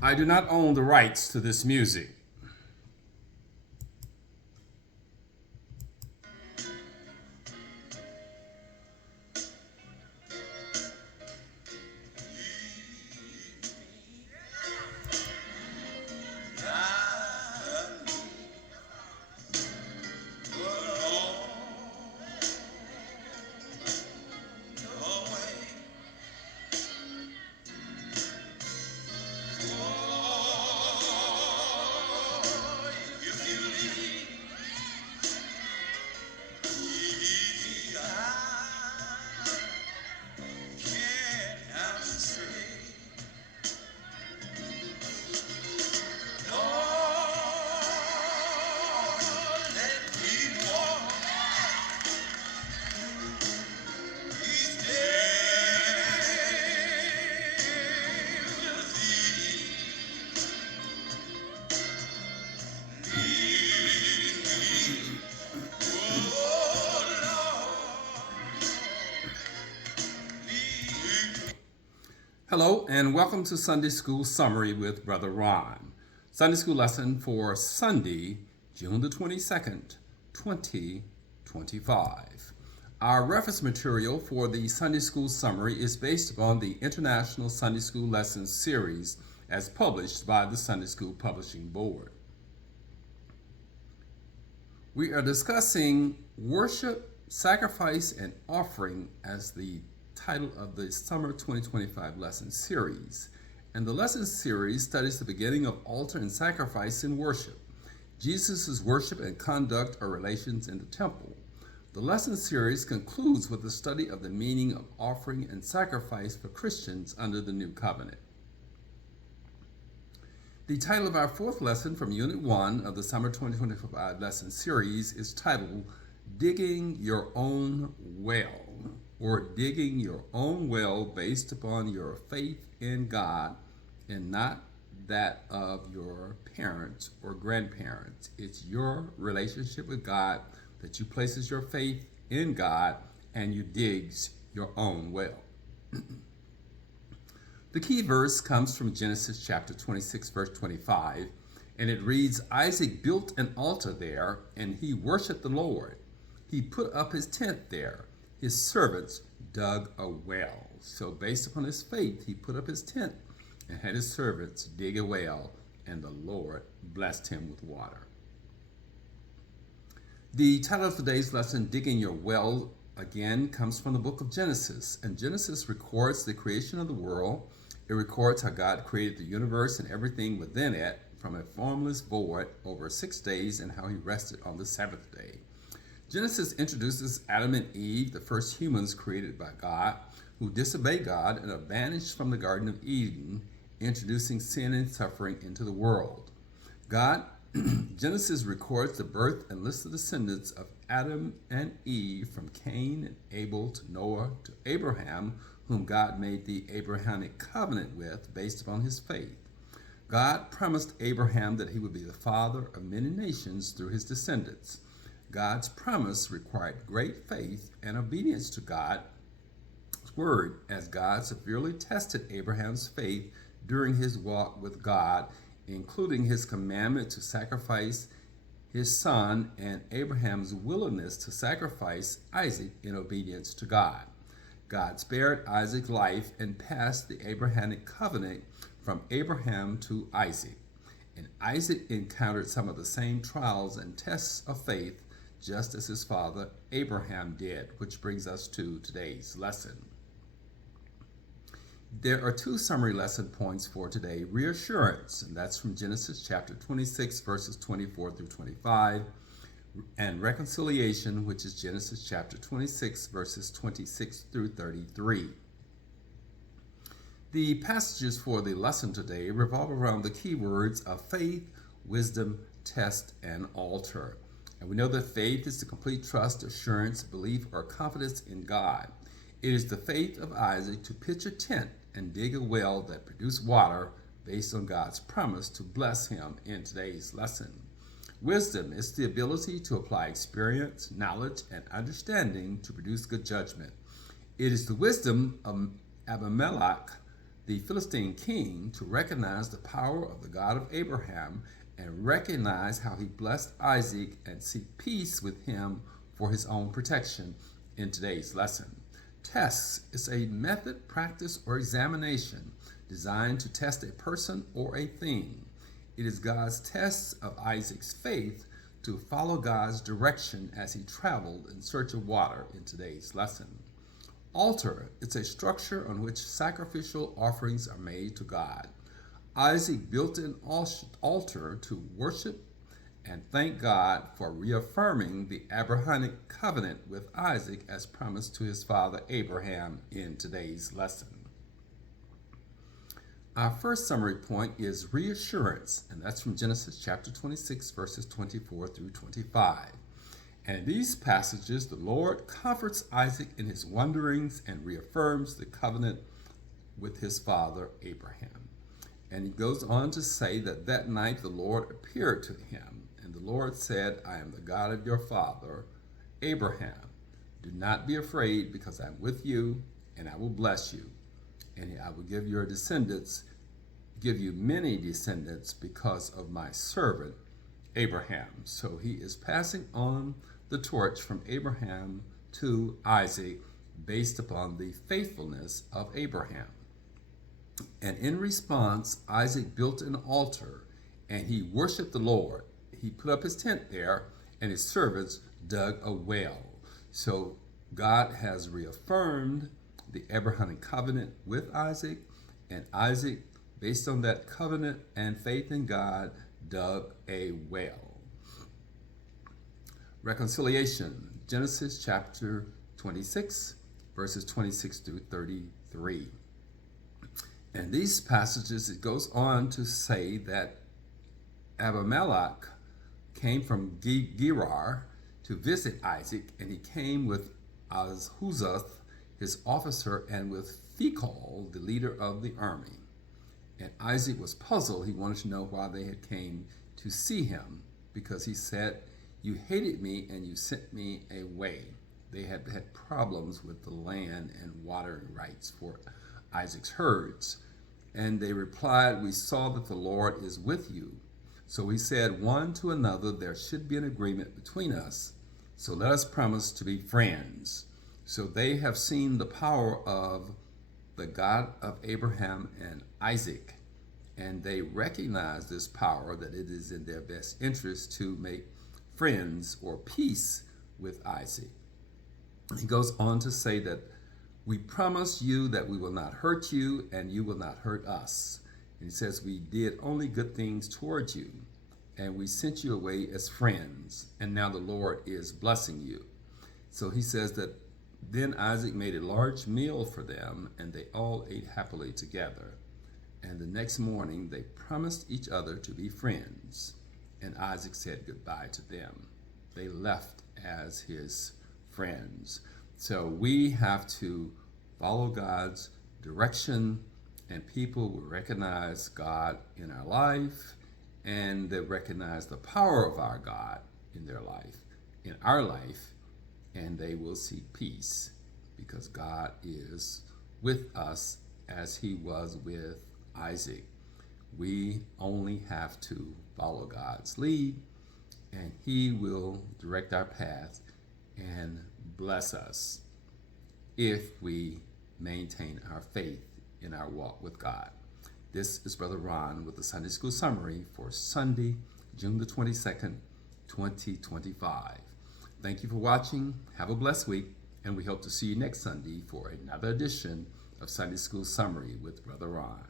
I do not own the rights to this music. Hello, and welcome to Sunday School Summary with Brother Ron. Sunday School lesson for Sunday, June the 22nd, 2025. Our reference material for the Sunday School Summary is based upon the International Sunday School Lessons series as published by the Sunday School Publishing Board. We are discussing worship, sacrifice, and offering as the title of the Summer 2025 lesson series. And the lesson series studies the beginning of altar and sacrifice in worship, Jesus' worship and conduct or relations in the temple. The lesson series concludes with the study of the meaning of offering and sacrifice for Christians under the New Covenant. The title of our fourth lesson from Unit 1 of the Summer 2025 lesson series is titled Digging Your Own Well, or Digging Your Own Well based upon your faith in God and not that of your parents or grandparents. It's your relationship with God that you places your faith in God and you digs your own well. The key verse comes from Genesis chapter 26, verse 25, and it reads, Isaac built an altar there, and he worshiped the Lord. He put up his tent there. His servants dug a well. So based upon his faith, he put up his tent and had his servants dig a well, and the Lord blessed him with water. The title of today's lesson, Digging Your Well, again comes from the book of Genesis. And Genesis records the creation of the world. It records how God created the universe and everything within it from a formless void over 6 days and how he rested on the seventh day. Genesis introduces Adam and Eve, the first humans created by God, who disobeyed God and are banished from the Garden of Eden, introducing sin and suffering into the world. Genesis records the birth and lists the descendants of Adam and Eve from Cain and Abel to Noah to Abraham, whom God made the Abrahamic covenant with based upon his faith. God promised Abraham that he would be the father of many nations through his descendants. God's promise required great faith and obedience to God's word as God severely tested Abraham's faith during his walk with God, including his commandment to sacrifice his son and Abraham's willingness to sacrifice Isaac in obedience to God. God spared Isaac's life and passed the Abrahamic covenant from Abraham to Isaac. And Isaac encountered some of the same trials and tests of faith just as his father Abraham did, which brings us to today's lesson. There are two summary lesson points for today. Reassurance, and that's from Genesis chapter 26, verses 24 through 25, and reconciliation, which is Genesis chapter 26, verses 26 through 33. The passages for the lesson today revolve around the key words of faith, wisdom, test, and altar. And we know that faith is the complete trust, assurance, belief, or confidence in God. It is the faith of Isaac to pitch a tent and dig a well that produced water based on God's promise to bless him in today's lesson. Wisdom is the ability to apply experience, knowledge, and understanding to produce good judgment. It is the wisdom of Abimelech the Philistine king to recognize the power of the God of Abraham and recognize how he blessed Isaac and seek peace with him for his own protection in today's lesson. Tests is a method, practice, or examination designed to test a person or a thing. It is God's tests of Isaac's faith to follow God's direction as he traveled in search of water in today's lesson. Altar is a structure on which sacrificial offerings are made to God. Isaac built an altar to worship and thank God for reaffirming the Abrahamic covenant with Isaac as promised to his father Abraham in today's lesson. Our first summary point is reassurance, and that's from Genesis chapter 26, verses 24 through 25. And in these passages, the Lord comforts Isaac in his wanderings and reaffirms the covenant with his father Abraham. And he goes on to say that that night the Lord appeared to him, and the Lord said, I am the God of your father Abraham. Do not be afraid, because I am with you, and I will bless you. And I will give you many descendants because of my servant Abraham. So he is passing on the torch from Abraham to Isaac based upon the faithfulness of Abraham. And in response, Isaac built an altar and he worshiped the Lord. He put up his tent there and his servants dug a well. So God has reaffirmed the Abrahamic covenant with Isaac, and Isaac, based on that covenant and faith in God, dug a well. Reconciliation, Genesis chapter 26, verses 26 through 33. And these passages, it goes on to say that Abimelech came from Gerar to visit Isaac, and he came with Ahuzzath, his officer, and with Phicol, the leader of the army. And Isaac was puzzled. He wanted to know why they had came to see him, because he said, you hated me and you sent me away. They had had problems with the land and watering rights for Isaac's herds. And they replied, we saw that the Lord is with you. So we said one to another, there should be an agreement between us. So let us promise to be friends. So they have seen the power of the God of Abraham and Isaac, and they recognize this power, that it is in their best interest to make friends or peace with Isaac. He goes on to say that we promise you that we will not hurt you and you will not hurt us. And he says, we did only good things towards you, and we sent you away as friends, and now the Lord is blessing you. So he says that then Isaac made a large meal for them, and they all ate happily together. And the next morning they promised each other to be friends, and Isaac said goodbye to them. They left as his friends. So we have to follow God's direction, and people will recognize God in our life, and they recognize the power of our God in their life, in our life, and they will seek peace because God is with us as he was with Isaac. We only have to follow God's lead, and he will direct our path and bless us if we maintain our faith in our walk with God. This is Brother Ron with the Sunday School Summary for Sunday, June the 22nd, 2025. Thank you for watching. Have a blessed week, and we hope to see you next Sunday for another edition of Sunday School Summary with Brother Ron.